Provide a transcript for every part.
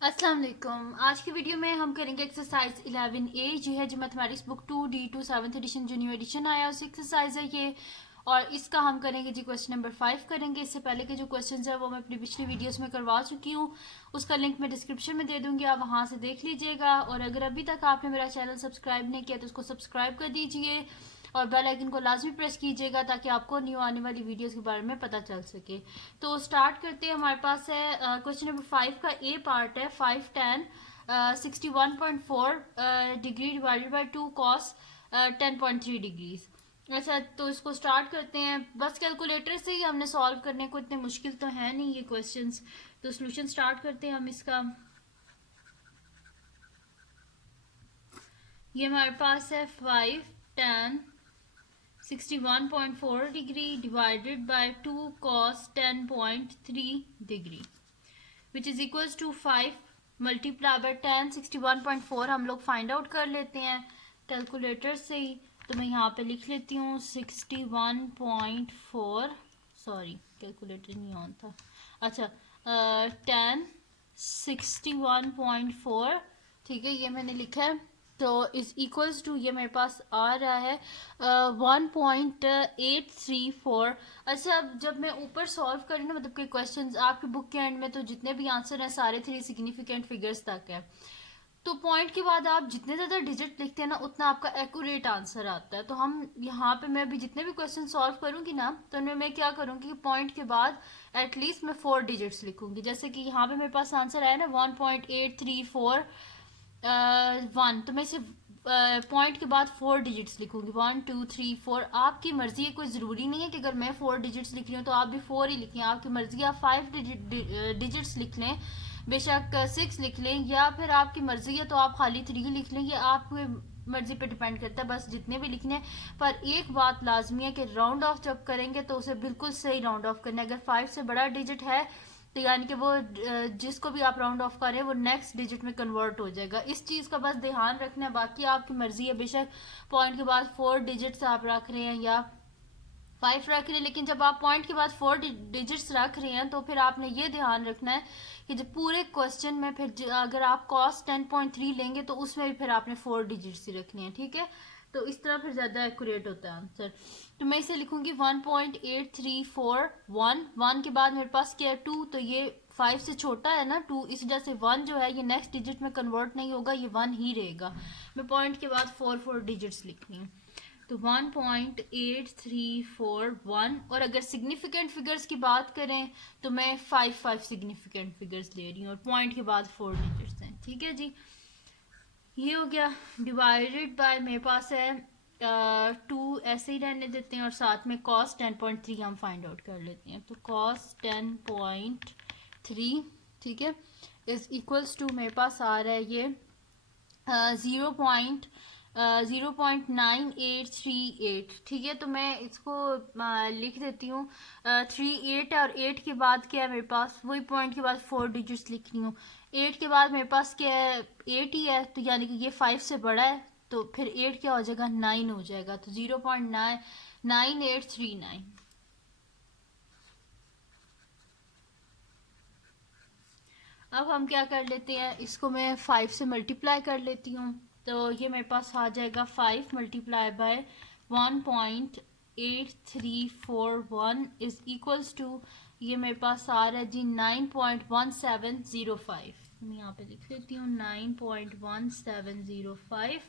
अस्सलाम वालेकुम। आज की वीडियो में हम करेंगे एक्सरसाइज 11A जो है जो mathematics book 2D2 7th edition junior edition आया उसी एक्सरसाइज है ये। और इसका हम करेंगे जी क्वेश्चन नंबर 5 करेंगे। इससे पहले के जो क्वेश्चंस है वो मैं अपनी पिछली वीडियोस में करवा चुकी हूँ, उसका लिंक मैं डिस्क्रिप्शन में दे दूंगी, आप वहाँ से देख लीजिएगा। और अगर अभी तक आपने मेरा चैनल सब्सक्राइब नहीं किया तो उसको सब्सक्राइब कर दीजिए और बेल आइकन को लाजमी प्रेस कीजिएगा ताकि आपको न्यू आने वाली वीडियोस के बारे में पता चल सके। तो स्टार्ट करते हैं। हमारे पास है क्वेश्चन नंबर 5 का ए पार्ट है 5 tan 61.4 degree divided by 2 cos 10.3 degrees. अच्छा, तो इसको स्टार्ट करते हैं। बस कैलकुलेटर से ही हमने सॉल्व करने को, इतने मुश्किल तो है नहीं ये क्वेश्चंस। तो सोल्यूशन स्टार्ट करते हैं हम इसका। ये हमारे पास है 5 tan 61.4 degree divided by 2 cos 10.3 degree which is equals to 5 multiply by tan 61.4 हम लोग फाइंड आउट कर लेते हैं कैलकुलेटर से ही। तो मैं यहाँ पे लिख लेती हूँ 61.4, सॉरी कैलकुलेटर नहीं ऑन था। अच्छा, tan 61.4, ठीक है, ये मैंने लिखा है। तो इज इक्वल्स टू, ये मेरे पास आ रहा है 1.834। अच्छा, अब जब मैं ऊपर सॉल्व करी ना, मतलब कि क्वेश्चंस आपके बुक के एंड में तो जितने भी आंसर हैं सारे 3 सिग्निफिकेंट फिगर्स तक है। तो पॉइंट के बाद आप जितने ज़्यादा डिजिट लिखते हैं ना उतना आपका एक्यूरेट आंसर आता है। तो हम यहाँ पे, मैं अभी जितने भी क्वेश्चन सॉल्व करूँगी ना तो उनमें मैं क्या करूँगी कि पॉइंट के बाद एटलीस्ट मैं 4 डिजिट्स लिखूंगी। जैसे कि यहाँ पे मेरे पास आंसर आया ना 1.834 तो मैं इसे पॉइंट के बाद 4 डिजिट्स लिखूंगी, 1 2 3 4। आपकी मर्जी है, कोई ज़रूरी नहीं है कि अगर मैं 4 डिजिट्स लिख रही हूँ तो आप भी 4 ही लिखें। आपकी मर्जी, आप 5 डिजिट्स लिख लें, बेशक 6 लिख लें, या फिर आपकी मर्जी है तो आप खाली 3 लिख लें। ये आपकी मर्जी पे डिपेंड करता है, बस जितने भी लिखने। पर एक बात लाजमी है कि राउंड ऑफ जब करेंगे तो उसे बिल्कुल सही राउंड ऑफ करना है। अगर 5 से बड़ा डिजिट है तो यानी कि वो जिसको भी आप राउंड ऑफ करें वो नेक्स्ट डिजिट में कन्वर्ट हो जाएगा। इस चीज़ का बस ध्यान रखना है। बाकी आपकी मर्जी है, बेशक पॉइंट के बाद 4 डिजिट्स आप रख रहे हैं या 5 रख रहे हैं, लेकिन जब आप पॉइंट के बाद 4 डिजिट्स रख रहे हैं तो फिर आपने ये ध्यान रखना है कि जब पूरे क्वेश्चन में फिर अगर आप cos 10.3 लेंगे तो उसमें भी फिर आपने 4 डिजिट्स ही रखनी है, ठीक है। तो इस तरह फिर ज़्यादा एक्यूरेट होता है आंसर। तो मैं इसे लिखूंगी 1.8341। 1 के बाद मेरे पास क्या है 2, तो ये 5 से छोटा है ना 2, इस वजह से 1 जो है ये नेक्स्ट डिजिट में कन्वर्ट नहीं होगा, ये 1 ही रहेगा। मैं पॉइंट के बाद 4 डिजिट्स लिखनी है। तो 1.8341। और अगर सिग्निफिकेंट फिगर्स की बात करें तो मैं 5 सिग्निफिकेंट फिगर्स ले रही हूँ और पॉइंट के बाद 4 डिजिट्स हैं, ठीक है जी। ये हो गया। डिवाइडेड बाय मेरे पास है 2, ऐसे ही रहने देते हैं और साथ में cos 10.3 हम फाइंड आउट कर लेते हैं। तो cos 10.3, ठीक है, इज इक्वल्स टू मेरे पास आ रहा है ये 0.9838, ठीक है। तो मैं इसको लिख देती हूँ 38 है और 8 के बाद क्या है मेरे पास, वही पॉइंट के बाद 4 डिजिट्स लिख रही हूँ। 8 के बाद मेरे पास क्या है 8 ही है, तो यानी कि ये 5 से बड़ा है, तो फिर 8 क्या हो जाएगा 9 हो जाएगा। तो 0.9839। अब हम क्या कर लेते हैं, इसको मैं 5 से मल्टीप्लाई कर लेती हूँ। तो ये मेरे पास आ जाएगा 5 multiply by 1.8341 is equals to, ये मेरे पास आ रहा है जी 9.1705। मैं यहाँ पे लिख लेती हूँ 9.1705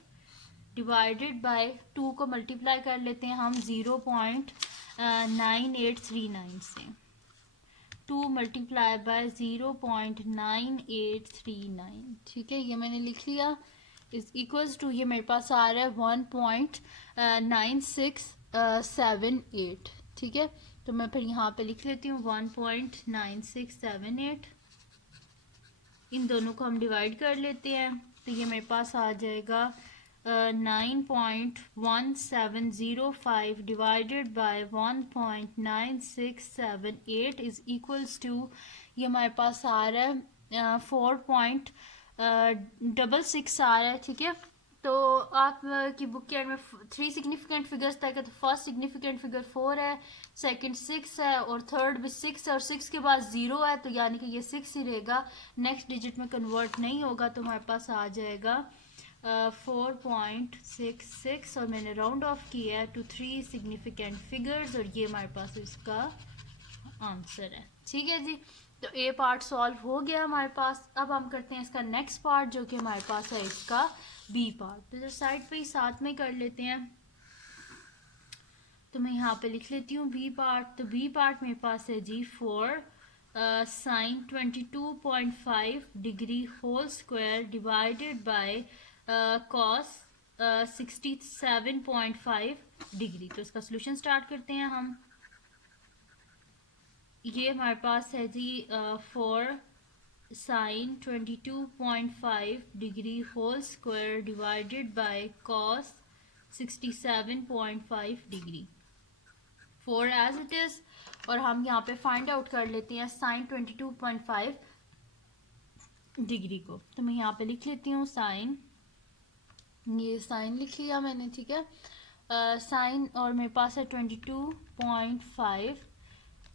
डिवाइडेड बाय 2 को मल्टीप्लाई कर लेते हैं हम 0.9839 से। 2 मल्टीप्लाई बाय 0.9839, ठीक है, ये मैंने लिख लिया। इज इक्वल्स टू, ये मेरे पास आ रहा है 1.9678, ठीक है। तो मैं फिर यहाँ पे लिख लेती हूँ 1.9678। इन दोनों को हम डिवाइड कर लेते हैं तो ये मेरे पास आ जाएगा 9.1705 divided by 1.9678 is equals to, ये हमारे पास आ रहा है 4.66 आ रहा है, ठीक है। तो आप की बुक के एंड में 3 सिग्निफिकेंट फिगर्स तक है। तो फर्स्ट सिग्निफिकेंट फिगर 4 है, सेकंड 6 है और थर्ड भी 6 है और 6 के बाद 0 है, तो यानी कि ये 6 ही रहेगा, नेक्स्ट डिजिट में कन्वर्ट नहीं होगा। तो हमारे पास आ जाएगा 4.66 और मैंने राउंड ऑफ किया है टू 3 सिग्निफिकेंट फिगर्स और ये हमारे पास इसका आंसर है। ठीक है जी, तो ए पार्ट सॉल्व हो गया हमारे पास। अब हम करते हैं इसका नेक्स्ट पार्ट जो कि हमारे पास है इसका बी पार्ट। तो साइड पे ही साथ में कर लेते हैं। तो मैं यहाँ पे लिख लेती हूँ बी पार्ट। तो बी पार्ट मेरे पास है जी 4 sine 22.5 degree whole square divided by cos 67.5 degree. तो इसका सोल्यूशन स्टार्ट करते हैं हम। ये हमारे पास है जी 4 sine 22.5 degree whole square divided by cos 67.5 degree, 4 as it is. और हम यहाँ पे फाइंड आउट कर लेते हैं साइन 22.5 डिग्री को। तो मैं यहाँ पे लिख लेती हूँ साइन, ये साइन लिख लिया मैंने, ठीक है। साइन और मेरे पास है 22.5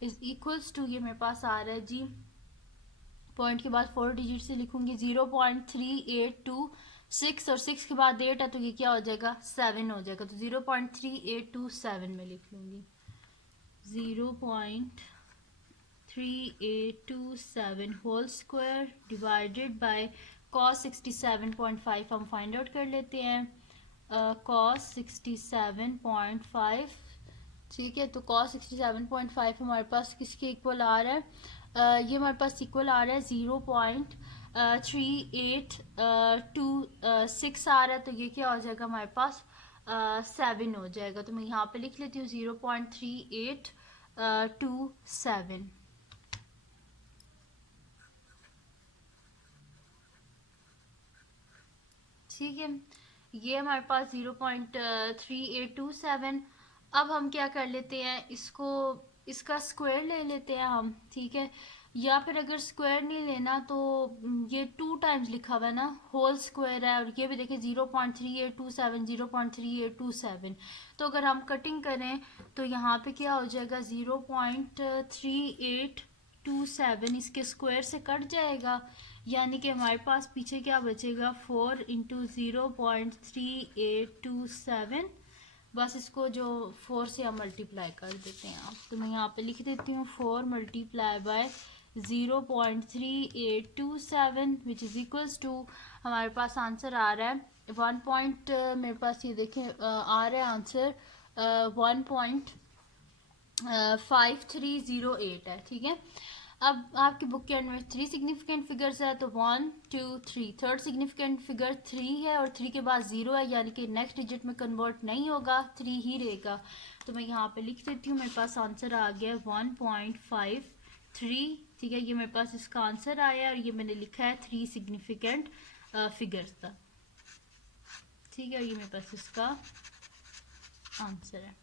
इज इक्वल्स टू, ये मेरे पास आ रहा है जी, पॉइंट के बाद 4 डिजिट से लिखूंगी 0.3826 और 6 के बाद 8 है तो ये क्या हो जाएगा 7 हो जाएगा। तो 0.3827 में लिख लूंगी, 0.3827 whole square divided by cos 67.5 हम फाइंड आउट कर लेते हैं। कॉस 67.5, ठीक है। तो कॉस 67.5 हमारे पास किसके इक्वल आ रहा है, ये हमारे पास इक्वल आ रहा है 0.3826 आ रहा है। तो ये क्या हो जाएगा हमारे पास 7 हो जाएगा। तो मैं यहाँ पे लिख लेती हूँ 0.3827। ठीक है, ये हमारे पास 0.3827। अब हम क्या कर लेते हैं, इसको इसका स्क्वायर ले लेते हैं हम, ठीक है। या फिर अगर स्क्वायर नहीं लेना तो ये 2 टाइम्स लिखा हुआ है ना, होल स्क्वायर है और ये भी देखिए 0.3827 0.3827। तो अगर हम कटिंग करें तो यहाँ पे क्या हो जाएगा 0.3827 इसके स्क्वायर से कट जाएगा, यानी कि हमारे पास पीछे क्या बचेगा 4 इंटू 0.3827। बस इसको जो 4 से हम मल्टीप्लाई कर देते हैं आप। तो मैं यहाँ पे लिख देती हूँ 4 multiply by 0.3827 which is equals to, हमारे पास आंसर आ रहा है 1 मेरे पास ये देखें आ रहा है आंसर 1.5308 है, ठीक है। अब आपकी बुक के अंदर में 3 सिग्निफिकेंट फिगर्स है, तो 1 2 3, थर्ड सिग्निफिकेंट फिगर 3 है और 3 के बाद 0 है, यानी कि नेक्स्ट डिजिट में कन्वर्ट नहीं होगा, 3 ही रहेगा। तो मैं यहाँ पे लिख देती हूँ, मेरे पास आंसर आ गया 1.53, ठीक है। ये मेरे पास इसका आंसर आया और ये मैंने लिखा है 3 सिग्निफिकेंट फिगर्स था, ठीक है। ये मेरे पास इसका आंसर है।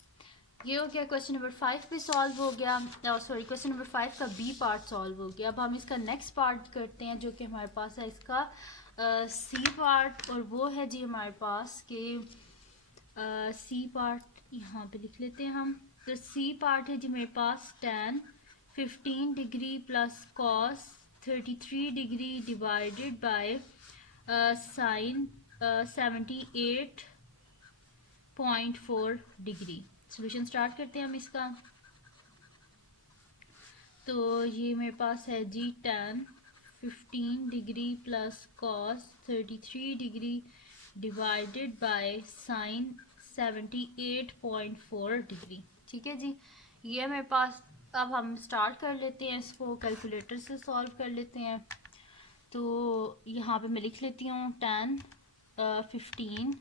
ये हो गया क्वेश्चन नंबर 5 भी सॉल्व हो गया, सॉरी क्वेश्चन नंबर 5 का बी पार्ट सॉल्व हो गया। अब हम इसका नेक्स्ट पार्ट करते हैं जो कि हमारे पास है इसका सी पार्ट, और वो है जी हमारे पास के सी पार्ट यहाँ पे लिख लेते हैं हम। तो सी पार्ट है जी मेरे पास tan 15 degree plus cos 33 degree divided by sine 78.4 degree. Solution start करते हैं हम इसका। तो ये मेरे पास है जी tan 15 degree plus cos 33 degree divided by sine 78.4 degree, ठीक है जी। ये मेरे पास, अब हम स्टार्ट कर लेते हैं इसको, कैलकुलेटर से सॉल्व कर लेते हैं। तो यहाँ पे मैं लिख लेती हूँ tan 15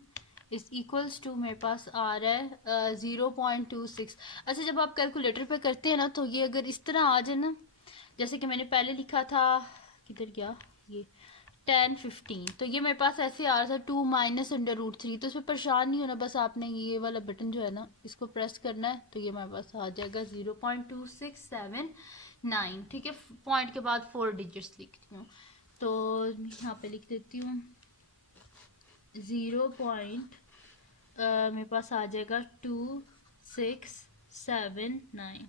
इज इक्वल्स टू, मेरे पास आ रहा है 0.26। अच्छा, जब आप कैलकुलेटर पे करते हैं ना तो ये अगर इस तरह आ जाए ना, जैसे कि मैंने पहले लिखा था, किधर गया ये tan 15, तो ये मेरे पास ऐसे आ रहा था 2 माइनस अंडर रूट 3। तो इसमें परेशान नहीं होना, बस आपने ये वाला बटन जो है ना इसको प्रेस करना है, तो ये मेरे पास आ जाएगा 0.2679, ठीक है। पॉइंट के बाद 4 डिजिट्स लिखती हूँ, तो यहाँ पे लिख देती हूँ मेरे पास आ जाएगा 2679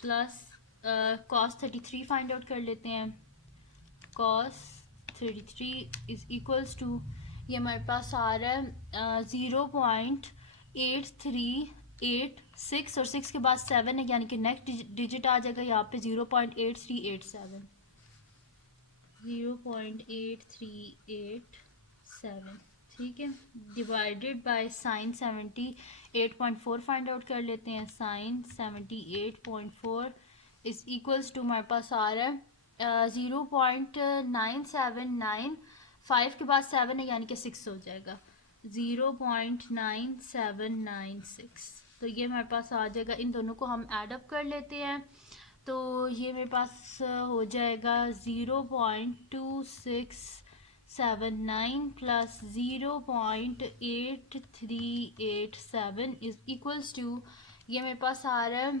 प्लस कॉस 33 फाइंड आउट कर लेते हैं। कॉस 33 इज इक्वल्स टू, ये हमारे पास आ रहा है 0.8386 और 6 के बाद 7 है, यानी कि नेक्स्ट डिजिट आ जाएगा यहाँ पे 0.8387, 0.8387, ठीक है। Divided by sine 78.4 find out कर लेते हैं। साइन 78.4 इज इक्वल्स टू हमारे पास आ रहा है 0.979, 5 के बाद 7 है यानी कि 6 हो जाएगा, 0.9796। तो ये हमारे पास आ जाएगा। इन दोनों को हम ऐड अप कर लेते हैं, तो ये मेरे पास हो जाएगा 0.2679 प्लस 0.8387 इज इक्वल्स टू, ये मेरे पास आ रहा है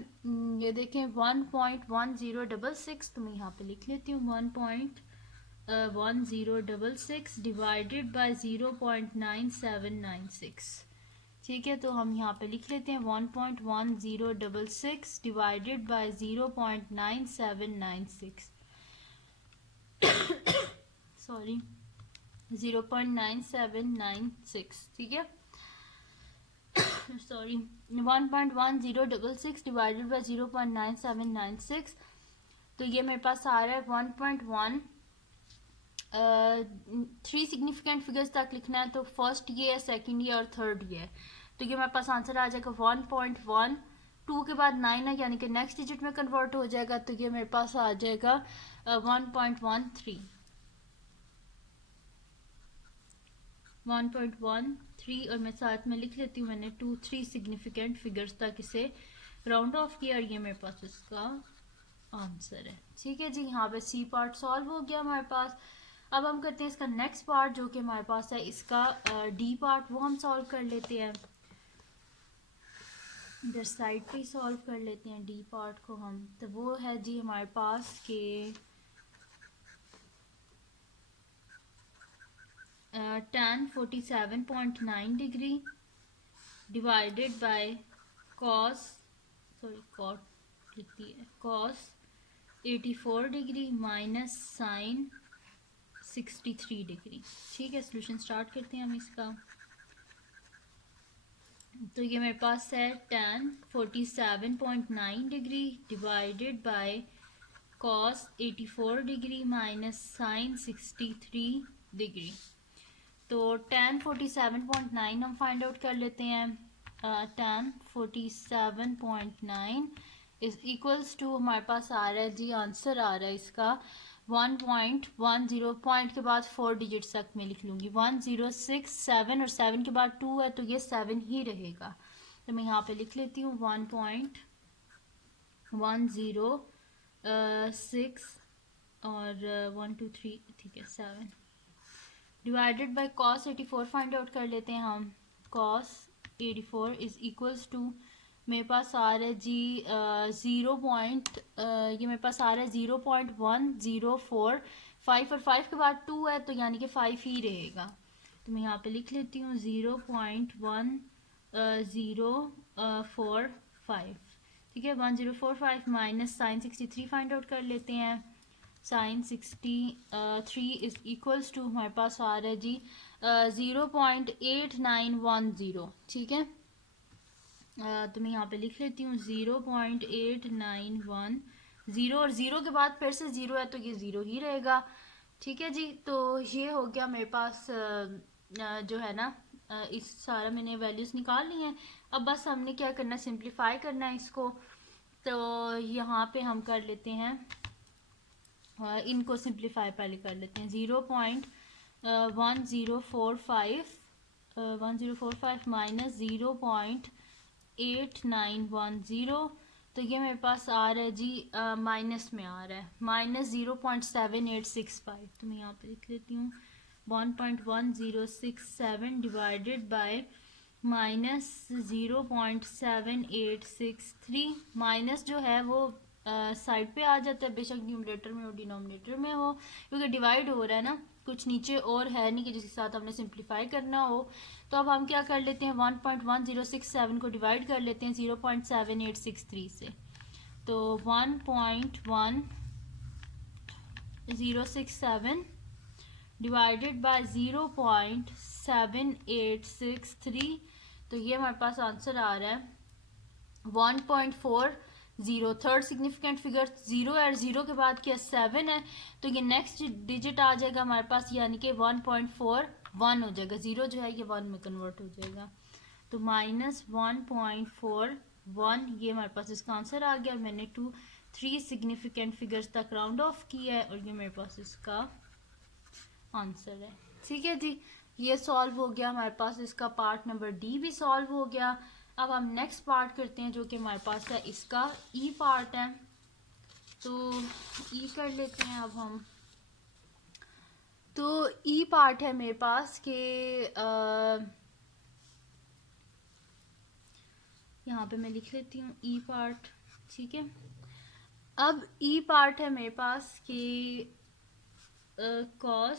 ये देखें 1.1066, तो मैं यहाँ पे लिख लेती हूँ 1.1066 डिवाइडेड बाय 0.9796, ठीक है। तो हम यहाँ पे लिख लेते हैं 1.1066 डिवाइडेड बाय 0.9796 सॉरी 0.9796, ठीक है। सॉरी 1.1066 डिवाइडेड बाय 0.9796, तो ये मेरे पास आ रहा है 1.1। 3 सिग्निफिकेंट फिगर्स तक लिखना है, तो फर्स्ट ये है, सेकंड ये और थर्ड ये है, तो ये मेरे पास आंसर आ जाएगा 1.1। 2 के बाद 9 है यानी कि नेक्स्ट डिजिट में कन्वर्ट हो जाएगा, तो ये मेरे पास आ जाएगा 1.13 और मैं साथ में लिख लेती हूँ, मैंने 3 सिग्निफिकेंट फिगर्स तक इसे राउंड ऑफ किया और ये मेरे पास इसका आंसर है, ठीक है जी। यहाँ पे सी पार्ट सॉल्व हो गया हमारे पास। अब हम करते हैं इसका नेक्स्ट पार्ट जो कि हमारे पास है इसका डी पार्ट, वो हम सॉल्व कर लेते हैं। इधर साइड पे सॉल्व कर लेते हैं डी पार्ट को हम, तो वो है जी हमारे पास के 1047.9 डिग्री डिवाइडेड बाय कॉस लिखती है cos 84 degree minus sine 63 degree, ठीक है। सोल्यूशन स्टार्ट करते हैं हम इसका। तो ये मेरे पास है 1047.9 degree divided by cos 84 degree minus sine 63 degree. तो 1047.9 हम फाइंड आउट कर लेते हैं। 1047.9 इज इक्वल्स टू, हमारे पास आ रहा है जी, आंसर आ रहा है इसका 1.10, पॉइंट के बाद 4 डिजिट्स तक मैं लिख लूँगी 1067 और 7 के बाद 2 है तो ये 7 ही रहेगा, तो मैं यहाँ पे लिख लेती हूँ 1.106 और 1 2 3, ठीक है 7 divided by cos 84 find out कर लेते हैं हम। कॉस 84 इज इक्वल्स टू, मेरे पास आ रहा है जी ये मेरे पास आ रहा है 0.104, 5 और 5 के बाद 2 है तो यानी कि 5 ही रहेगा, तो मैं यहाँ पे लिख लेती हूँ 0.1045, ठीक है। 1045 माइनस साइन 63 फाइंड आउट कर लेते हैं। साइन 63 इज इक्वल्स टू, हमारे पास आ रहा है जी 0.8910, ठीक है। तो मैं यहाँ पे लिख लेती हूँ 0.8910 और 0 के बाद फिर से 0 है तो ये 0 ही रहेगा, ठीक है जी। तो ये हो गया मेरे पास जो है ना इस सारा मैंने वैल्यूज़ निकाल ली हैं। अब बस हमने क्या करना है, सिंप्लीफाई करना है इसको। तो यहाँ पे हम कर लेते हैं इनको सिंप्लीफाई पहले कर लेते हैं। 0.1045 माइनस 0.8910, तो ये मेरे पास आ रहा है जी माइनस में आ रहा है माइनस 0.7865, तो मैं यहाँ पे लिख लेती हूँ 1.1067 डिवाइडेड बाय माइनस 0.7863, माइनस जो है वो साइड पे आ जाता है, बेशक न्यूमरेटर में हो डिनोमिनेटर में हो, क्योंकि डिवाइड हो रहा है ना, कुछ नीचे और है नहीं कि जिसके साथ हमने सिंप्लीफाई करना हो। तो अब हम क्या कर लेते हैं, 1.1067 को डिवाइड कर लेते हैं 0.7863 से। तो 1.1067 डिवाइडेड बाय 0.7863, तो ये हमारे पास आंसर आ रहा है 1.40। थर्ड सिग्निफिकेंट फिगर 0 है और 0 के बाद क्या 7 है, तो ये नेक्स्ट डिजिट आ जाएगा हमारे पास, यानी कि 1.41 हो जाएगा। 0 जो है ये 1 में कन्वर्ट हो जाएगा, तो -1.41 ये हमारे पास इसका आंसर आ गया। मैंने 3 सिग्निफिकेंट फिगर्स तक राउंड ऑफ किया है और ये मेरे पास इसका आंसर है। ठीक है जी, ये सॉल्व हो गया हमारे पास, इसका पार्ट नंबर डी भी सॉल्व हो गया। अब हम नेक्स्ट पार्ट करते हैं जो कि हमारे पास है इसका ई पार्ट है, तो ई कर लेते हैं अब हम। तो ई पार्ट है मेरे पास के यहाँ पे मैं लिख लेती हूँ ई पार्ट। ठीक है, अब ई पार्ट है मेरे पास कि cos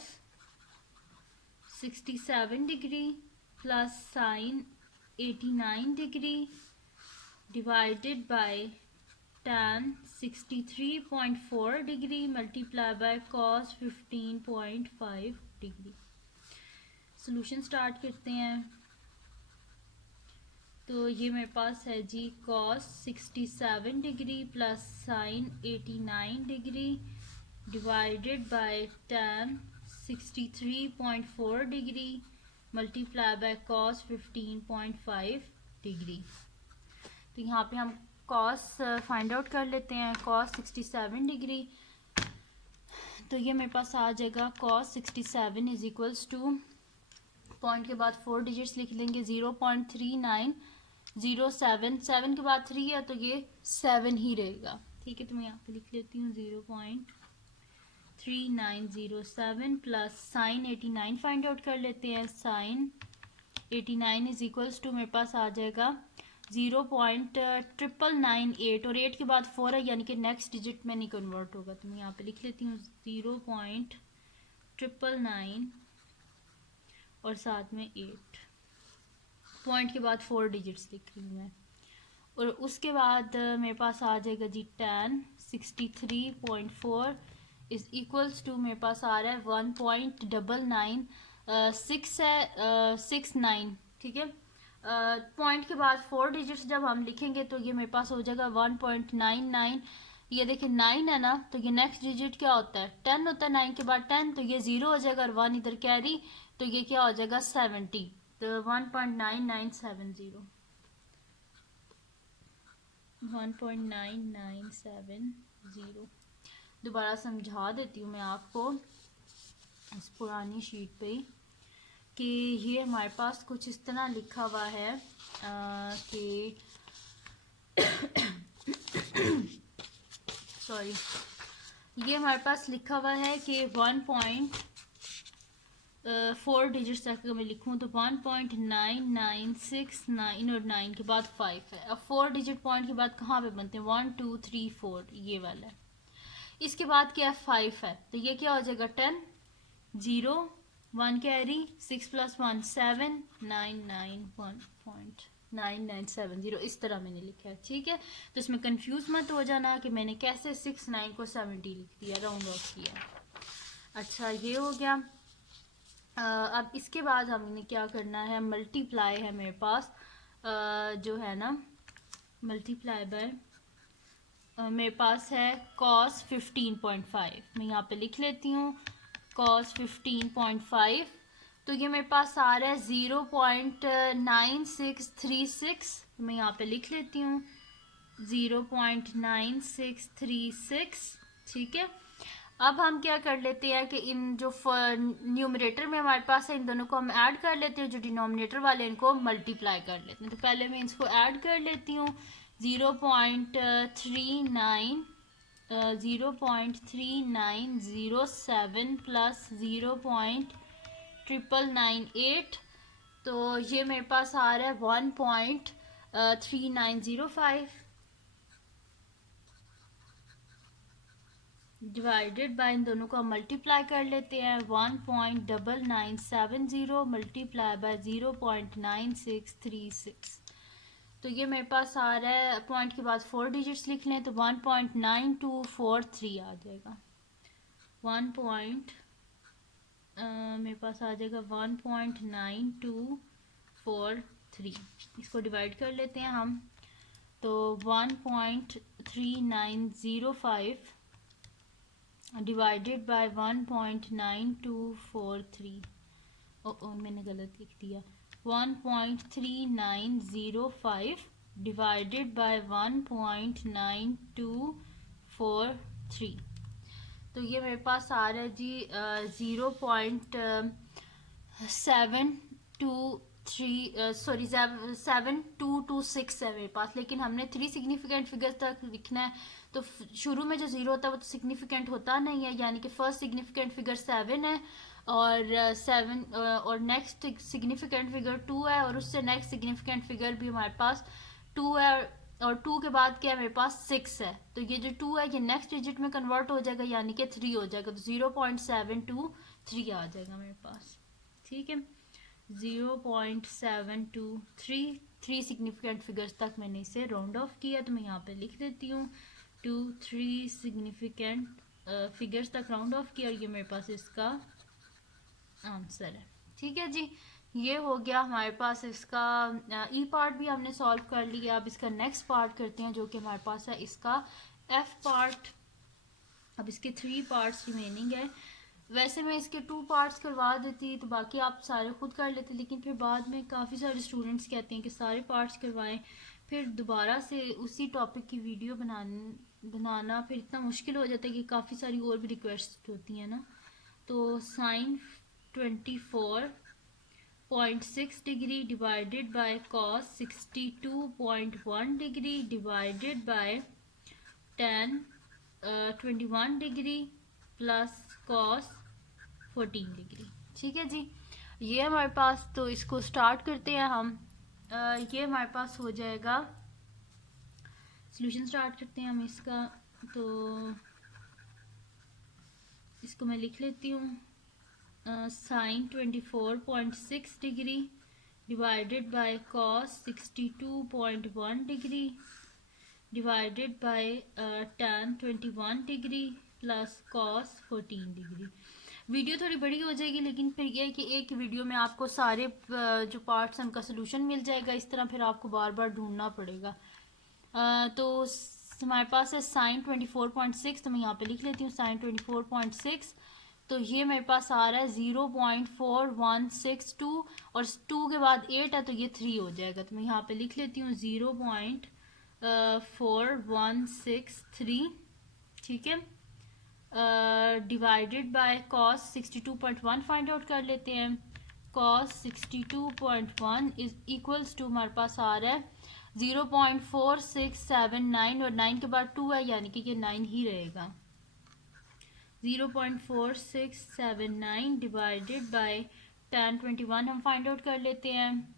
67 degree plus sign 89 degree divided by tan 63.4 degree multiply bye cos 15.5 degree. Solution start करते हैं। तो ये मेरे पास है जी cos 67 degree plus sign 89 degree divided by tan 63.4 degree multiply bye cos 15.5 degree. तो यहाँ पे हम cos फाइंड आउट कर लेते हैं। cos 67 डिग्री, तो ये मेरे पास आ जाएगा cos 67 is equals to, point के बाद 4 डिजिट्स लिख लेंगे, 0.3907, 7 के बाद 3 है तो ये 7 ही रहेगा। ठीक है, तो मैं यहाँ पे लिख लेती हूँ 0.3907 प्लस साइन 89 फाइंड आउट कर लेते हैं। साइन 89 इज इक्वल्स टू मेरे पास आ जाएगा 0.998 और 8 के बाद 4 है, यानी कि नेक्स्ट डिजिट में नहीं कन्वर्ट होगा, तो मैं यहाँ पे लिख लेती हूँ 0.999 और साथ में 8, पॉइंट के बाद 4 डिजिट्स लिख रही हूँ मैं। और उसके बाद मेरे पास आ जाएगा जी tan 63.4 इज इक्वल्स टू मेरे पास आ रहा है 1.996 है 69। ठीक है, पॉइंट के बाद 4 डिजिट्स जब हम लिखेंगे तो ये मेरे पास हो जाएगा 1.99। ये देखिए 9 है ना, तो ये नेक्स्ट डिजिट क्या होता है 10 होता है, 9 के बाद 10, तो ये 0 हो जाएगा और 1 इधर कैरी, तो ये क्या हो जाएगा 70, तो 1.9970 1.9970। दोबारा समझा देती हूँ मैं आपको इस पुरानी शीट पे कि ये हमारे पास कुछ इस तरह लिखा हुआ है कि सॉरी, ये हमारे पास लिखा हुआ है कि 1.4 डिजिट्स तक मैं लिखूं तो 1.9969 और 9 के बाद 5 है। अब 4 डिजिट पॉइंट के बाद कहाँ पे बनते हैं 1 2 3 4, ये वाला है। इसके बाद क्या है 5 है, तो ये क्या हो जाएगा 10 0 1 कैरी 6 + 1 7 991.9970, इस तरह मैंने लिखा है। ठीक है, तो इसमें कंफ्यूज मत हो जाना कि मैंने कैसे 6 9 को 70 लिख दिया, राउंड ऑफ किया। अच्छा, ये हो गया। अब इसके बाद हमने क्या करना है, मल्टीप्लाई है मेरे पास जो है ना, मल्टीप्लाई बाय मेरे पास है cos 15.5, मैं यहाँ पे लिख लेती हूँ cos 15.5, तो ये मेरे पास आ रहा है 0.9636, मैं यहाँ पे लिख लेती हूँ 0.9636। ठीक है, अब हम क्या कर लेते हैं कि इन जो न्यूमरेटर में हमारे पास है इन दोनों को हम ऐड कर लेते हैं, जो डिनोमिनेटर वाले इनको मल्टीप्लाई कर लेते हैं। तो पहले मैं इसको ऐड कर लेती हूँ 0.3907 प्लस 0.998, तो ये मेरे पास आ रहा है 1.3905। डिवाइडेड बाय, इन दोनों को हम मल्टीप्लाई कर लेते हैं, 1.9970 मल्टीप्लाई बाय 0.9636। तो ये मेरे पास आ रहा है, पॉइंट के बाद 4 डिजिट्स लिख लें तो 1.9243 आ जाएगा। मेरे पास आ जाएगा 1.9243। इसको डिवाइड कर लेते हैं हम, तो 1.3905 डिवाइडेड बाय 1.9243। ओ मैंने गलत लिख दिया, 1.3905 डिवाइडेड बाय 1.9243। तो ये मेरे पास आ रहा है जी 0.7226 है मेरे पास, लेकिन हमने 3 सिग्निफिकेंट फिगर्स तक लिखना है। तो शुरू में जो 0 होता है वो तो सिग्निफिकेंट होता नहीं है, यानी कि फर्स्ट सिग्निफिकेंट फिगर 7 है और 7 और नेक्स्ट सिग्निफिकेंट फिगर 2 है, और उससे नेक्स्ट सिग्निफिकेंट फिगर भी हमारे पास 2 है, और 2 के बाद क्या है मेरे पास 6 है। तो ये जो 2 है ये नेक्स्ट डिजिट में कन्वर्ट हो जाएगा, यानी कि 3 हो जाएगा, तो 0.723 आ जाएगा मेरे पास। ठीक है, 0.723, 3 सिग्निफिकेंट फिगर्स तक मैंने इसे राउंड ऑफ किया, तो मैं यहाँ पे लिख देती हूँ 3 सिग्निफिकेंट फिगर्स तक राउंड ऑफ किया, और ये मेरे पास इसका आंसर है। ठीक है जी, ये हो गया हमारे पास इसका ई पार्ट भी हमने सॉल्व कर लिया। अब इसका नेक्स्ट पार्ट करते हैं जो कि हमारे पास है इसका एफ पार्ट। अब इसके 3 पार्ट्स रिमेनिंग है। वैसे मैं इसके 2 पार्ट्स करवा देती तो बाकी आप सारे खुद कर लेते, लेकिन फिर बाद में काफ़ी सारे स्टूडेंट्स कहते हैं कि सारे पार्ट्स करवाएं, फिर दोबारा से उसी टॉपिक की वीडियो बनाना फिर इतना मुश्किल हो जाता है कि काफ़ी सारी और भी रिक्वेस्ट होती हैं ना। तो sine 24.6 degree divided by cos 62.1 degree divided by tan 21 degree plus cos 14 degree. ठीक है जी, ये हमारे पास, तो इसको स्टार्ट करते हैं हम। ये हमारे पास हो जाएगा, सॉल्यूशन स्टार्ट करते हैं हम इसका। तो इसको मैं लिख लेती हूँ, sine 24.6 degree divided by cos 62.1 degree divided by tan 21 degree plus cos 14 degree. Video थोड़ी बड़ी हो जाएगी, लेकिन फिर यह है कि एक वीडियो में आपको सारे जो पार्ट्स हैं उनका सोल्यूशन मिल जाएगा। इस तरह फिर आपको बार बार ढूंढना पड़ेगा। तो हमारे पास है साइन 24.6, तो मैं यहाँ पे लिख लेती हूँ साइन 24.6। तो ये मेरे पास आ रहा है 0.4162, और 2 के बाद 8 है तो ये 3 हो जाएगा। तो मैं यहाँ पे लिख लेती हूँ 0.4163। ठीक है, divided by cos 62.1 find out कर लेते हैं। कॉस 62.1 इज इक्वल्स टू हमारे पास आ रहा है 0.4679, और 9 के बाद 2 है यानी कि ये 9 ही रहेगा। 0.4679 डिवाइडेड बाय tan 21 हम फाइंड आउट कर लेते हैं।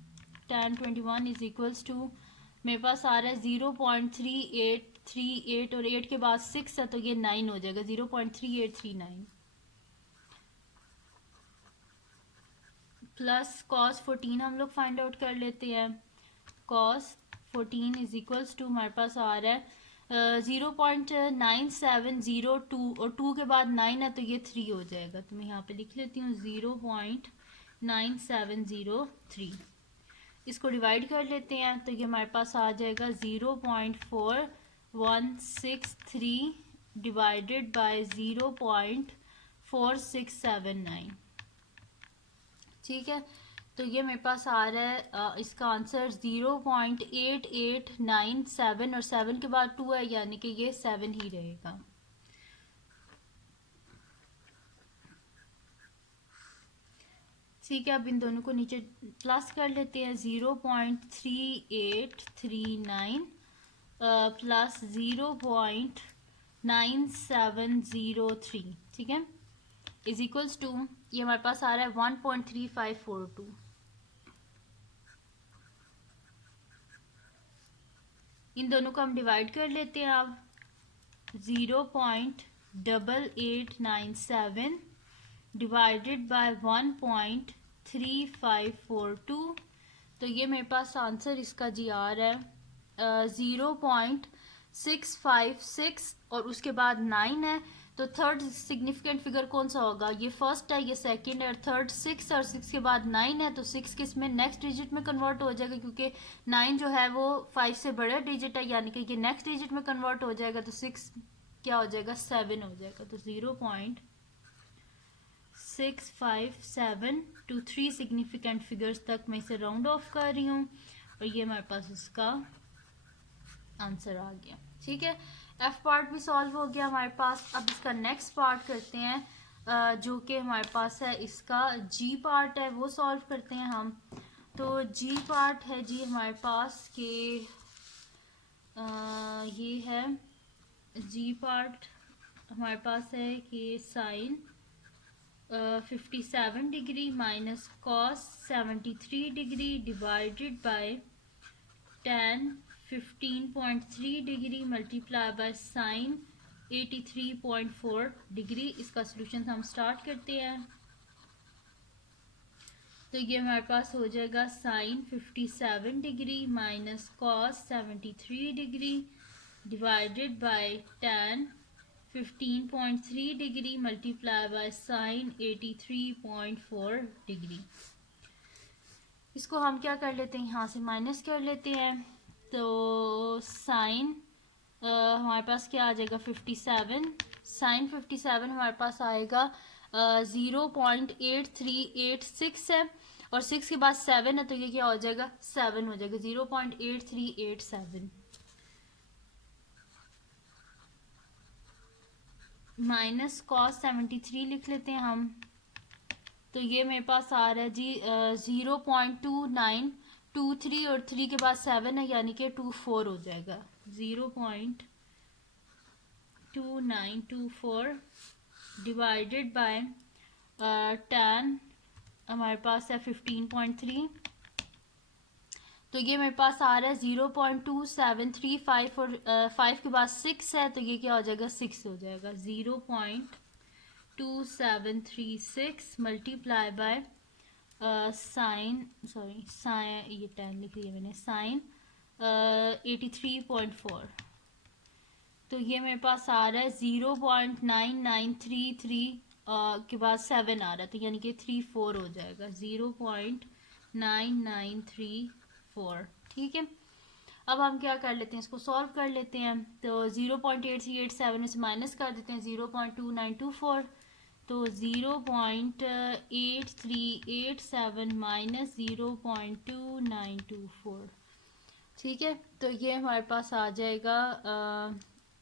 tan 21 इज इक्वल्स टू मेरे पास आ रहा है 0.3838, और 8 के बाद 6 है तो ये 9 हो जाएगा, 0.3839 प्लस कॉस 14 हम लोग फाइंड आउट कर लेते हैं। कॉस 14 इज इक्वल्स टू हमारे पास आ रहा है 0.9702, और 2 के बाद 9 है तो ये 3 हो जाएगा। तो मैं यहाँ पे लिख लेती हूँ 0.9703। इसको डिवाइड कर लेते हैं तो ये हमारे पास आ जाएगा 0.4163 डिवाइडेड बाय 0.4679। ठीक है, तो ये मेरे पास आ रहा है इसका आंसर 0.8897, और 7 के बाद 2 है यानी कि ये 7 ही रहेगा। ठीक है, अब इन दोनों को नीचे प्लस कर लेते हैं। 0.3839 प्लस 0.9703, ठीक है, इज इक्वल्स टू ये हमारे पास आ रहा है 1.3542। इन दोनों को हम डिवाइड कर लेते हैं। अब 0.3542 8897 डिवाइडेड बाय 1.3542। तो ये मेरे पास आंसर इसका जी आ रहा है 0.656 और उसके बाद 9 है। तो थर्ड सिग्निफिकेंट फिगर कौन सा होगा? ये फर्स्ट है, ये सेकंड है, और थर्ड 6 और 6 के बाद 9 है। तो 6 किस में? नेक्स्ट डिजिट में कन्वर्ट हो जाएगा, क्योंकि 9 जो है वो 5 से बड़ा डिजिट है, यानी कि ये नेक्स्ट डिजिट में कन्वर्ट हो जाएगा। तो 6 क्या हो जाएगा? 7 हो जाएगा। तो 0.657 टू 3 सिग्निफिकेंट फिगर्स तक मैं इसे राउंड ऑफ कर रही हूँ और ये हमारे पास इसका आंसर आ गया। ठीक है, एफ पार्ट भी सॉल्व हो गया हमारे पास। अब इसका नेक्स्ट पार्ट करते हैं जो कि हमारे पास है इसका जी पार्ट है, वो सॉल्व करते हैं हम। तो जी पार्ट है जी हमारे पास के ये है जी पार्ट हमारे पास है कि sine 57 degree minus cos 73 degree divided by tan 15.3 degree multiply by sine 83.4 degree. इसका सोल्यूशन हम स्टार्ट करते हैं। तो ये हमारे पास हो जाएगा sine 57 degree minus cos 73 degree divided by tan 15.3 degree multiply by sine 83.4 degree. इसको हम क्या कर लेते हैं, यहाँ से माइनस कर लेते हैं। तो साइन हमारे पास क्या आ जाएगा 57, साइन 57 हमारे पास आएगा 0.8386 है और 6 के बाद 7 है, तो ये क्या हो जाएगा 7 हो जाएगा 0.8387 माइनस कॉस 73 लिख लेते हैं हम। तो ये मेरे पास आ रहा है जी 0.2923 और 3 के बाद 7 है, यानी कि 24 हो जाएगा 0.2924 डिवाइडेड बाय tan हमारे पास है 15.3। तो ये मेरे पास आ रहा है 0.2735 और 5 के बाद 6 है, तो ये क्या हो जाएगा 6 हो जाएगा 0.2736 मल्टीप्लाई बाय साइन ये 10 लिख लिया मैंने, साइन 83.4। तो ये मेरे पास आ रहा है 0.9933 के बाद 7 आ रहा है, तो यानी कि 34 हो जाएगा 0.9934। ठीक है, अब हम क्या कर लेते हैं, इसको सॉल्व कर लेते हैं। तो 0.8387 में से माइनस कर देते हैं 0.2924, तो 0.8387 माइनस 0.2924। ठीक है, तो ये हमारे पास आ जाएगा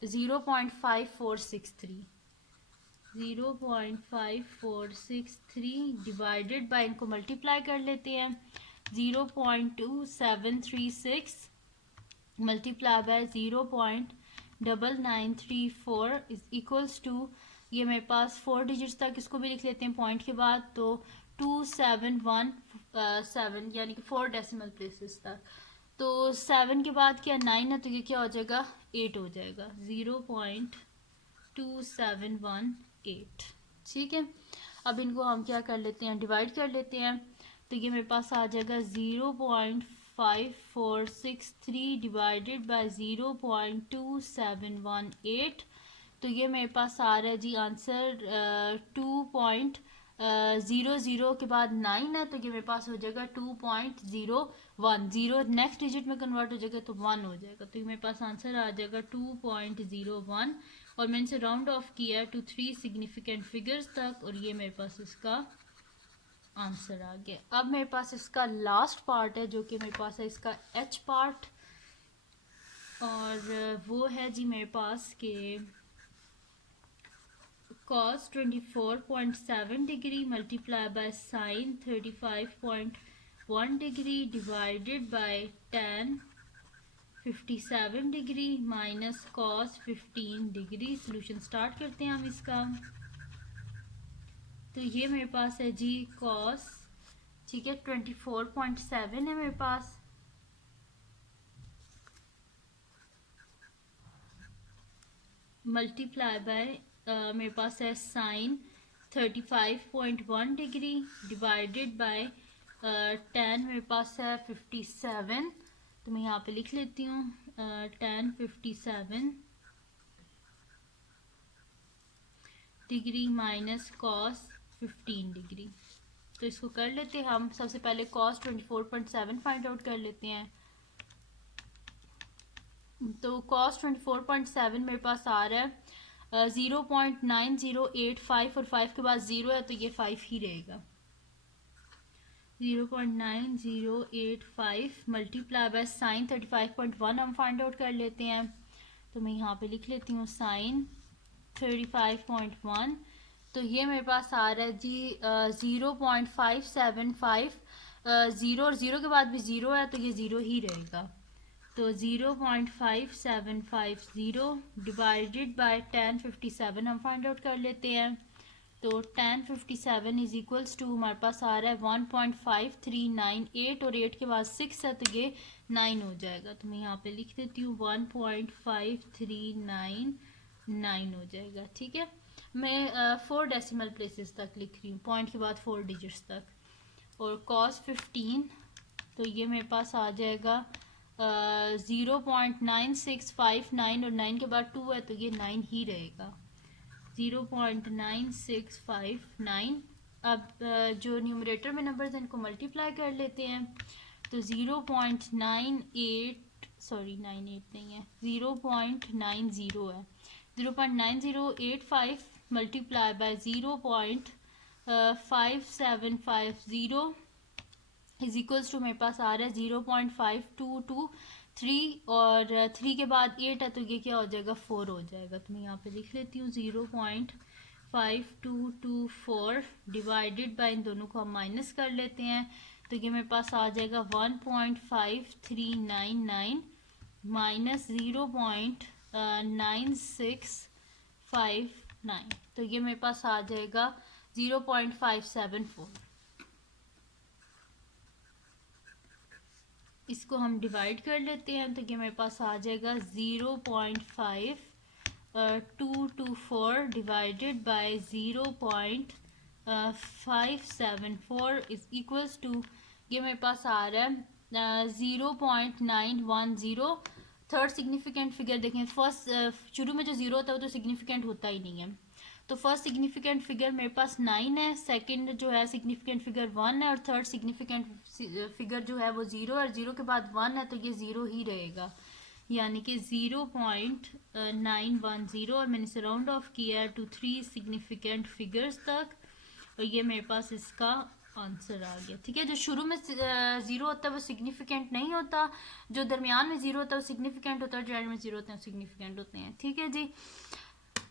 0.5463 डिवाइडेड बाय, इनको मल्टीप्लाई कर लेते हैं 0.2736 multiply by 0.9934 is equals to, ये मेरे पास 4 डिजिट्स तक इसको भी लिख लेते हैं पॉइंट के बाद, तो 2717 यानी कि 4 डेसिमल प्लेसेस तक। तो 7 के बाद क्या 9 है, तो ये क्या हो जाएगा 8 हो जाएगा 0.2718। ठीक है, अब इनको हम क्या कर लेते हैं, डिवाइड कर लेते हैं। तो ये मेरे पास आ जाएगा 0.5463 डिवाइडेड बाय 0.2718। तो ये मेरे पास आ रहा है जी आंसर 2.00 के बाद 9 है, तो ये मेरे पास हो जाएगा 2.01। 0 नेक्स्ट डिजिट में कन्वर्ट हो जाएगा तो 1 हो जाएगा, तो ये मेरे पास आंसर आ जाएगा 2.01 और मैंने इसे राउंड ऑफ किया टू 3 सिग्निफिकेंट फिगर्स तक और ये मेरे पास इसका आंसर आ गया। अब मेरे पास इसका लास्ट पार्ट है जो कि मेरे पास है इसका एच पार्ट, और वो है जी मेरे पास के cos 24.7 degree multiply by sign 35.1 degree divided by tan 57 degree minus cos 15 degree. Solution start करते हैं हम इसका। तो ये मेरे पास है जी cos, ठीक है 24.7 है मेरे पास, मल्टीप्लाई बाय मेरे पास है sine 35.1 degree divided by tan मेरे पास है 57, तो मैं यहाँ पे लिख लेती हूँ tan 57 degree minus cos 15 degree. तो इसको कर लेते हैं हम। सबसे पहले कॉस 24.7 फाइंड आउट कर लेते हैं। तो कॉस 24.7 मेरे पास आ रहा है 0.9085 और 5 के बाद 0 है तो ये 5 ही रहेगा। 0.9085 मल्टीप्लाई बाय साइन 35.1 हम फाइंड आउट कर लेते हैं। तो मैं यहाँ पे लिख लेती हूँ साइन 35.1, तो ये मेरे पास आ रहा है जी 0.575। 0 और 0 के बाद भी 0 है तो ये 0 ही रहेगा। तो 0.5750 डिवाइडेड बाय tan 57 हम फाइंड आउट कर लेते हैं। तो tan 57 इज इक्वल्स टू हमारे पास आ रहा है 1.5398 और 8 के बाद 6 है तो ये 9 हो जाएगा। तो मैं यहाँ पे लिख देती हूँ 1.5399 हो जाएगा। ठीक है, मैं 4 डेसिमल प्लेसेस तक लिख रही हूँ, पॉइंट के बाद 4 डिजिट्स तक। और cos 15 तो ये मेरे पास आ जाएगा 0.9659 और 9 के बाद 2 है तो ये 9 ही रहेगा। 0.9659। अब जो न्यूमरेटर में नंबर्स हैं इनको मल्टीप्लाई कर लेते हैं। तो 0.98 सॉरी 98 नहीं है, 0.90 है। 0.9085 multiply by 0.5750 is equals to मेरे पास आ रहा है 0.5223 और 3 के बाद 8 है तो ये क्या हो जाएगा 4 हो जाएगा। तो मैं यहाँ पे लिख लेती हूँ 0.5224 डिवाइडेड बाय इन दोनों को हम माइनस कर लेते हैं तो ये मेरे पास आ जाएगा 1.5399 माइनस 0.9659, तो ये मेरे पास आ जाएगा 0.574। इसको हम डिवाइड कर लेते हैं तो ये मेरे पास आ जाएगा 0.5224 divided by 0.574 is equals to ये मेरे पास आ रहा है 0.910। थर्ड सिग्निफिकेंट फिगर देखें, फर्स्ट शुरू में जो 0 होता है वो तो सिग्निफिकेंट होता ही नहीं है। तो फर्स्ट सिग्निफिकेंट फिगर मेरे पास 9 है, सेकंड जो है सिग्निफिकेंट फिगर 1 है और थर्ड सिग्निफिकेंट फिगर जो है वो 0 है और 0 के बाद 1 है तो ये 0 ही रहेगा, यानी कि 0.910। और मैंने इसे राउंड ऑफ किया है टू 3 सिग्निफिकेंट फिगर्स तक और ये मेरे पास इसका आंसर आ गया। ठीक है, जो शुरू में 0 होता है वो सिग्निफिकेंट नहीं होता, जो दरमियान में 0 होता है वो सिग्निफिकेंट होता है, जो एंड में 0 होते हैं सिग्निफिकेंट होते हैं। ठीक है जी,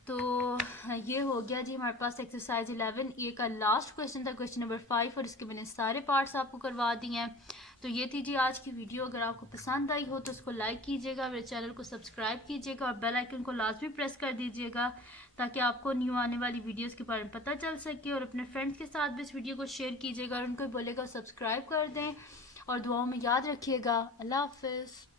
तो ये हो गया जी हमारे पास एक्सरसाइज 11 ए का लास्ट क्वेश्चन था, क्वेश्चन नंबर 5, और इसके मैंने सारे पार्ट्स आपको करवा दिए हैं। तो ये थी जी आज की वीडियो। अगर आपको पसंद आई हो तो उसको लाइक कीजिएगा, मेरे चैनल को सब्सक्राइब कीजिएगा और बेल आइकन को लाजमी प्रेस कर दीजिएगा ताकि आपको न्यू आने वाली वीडियोस के बारे में पता चल सके। और अपने फ्रेंड्स के साथ भी इस वीडियो को शेयर कीजिएगा और उनको बोलेगा सब्सक्राइब कर दें और दुआओं में याद रखिएगा। अल्लाह हाफिज़।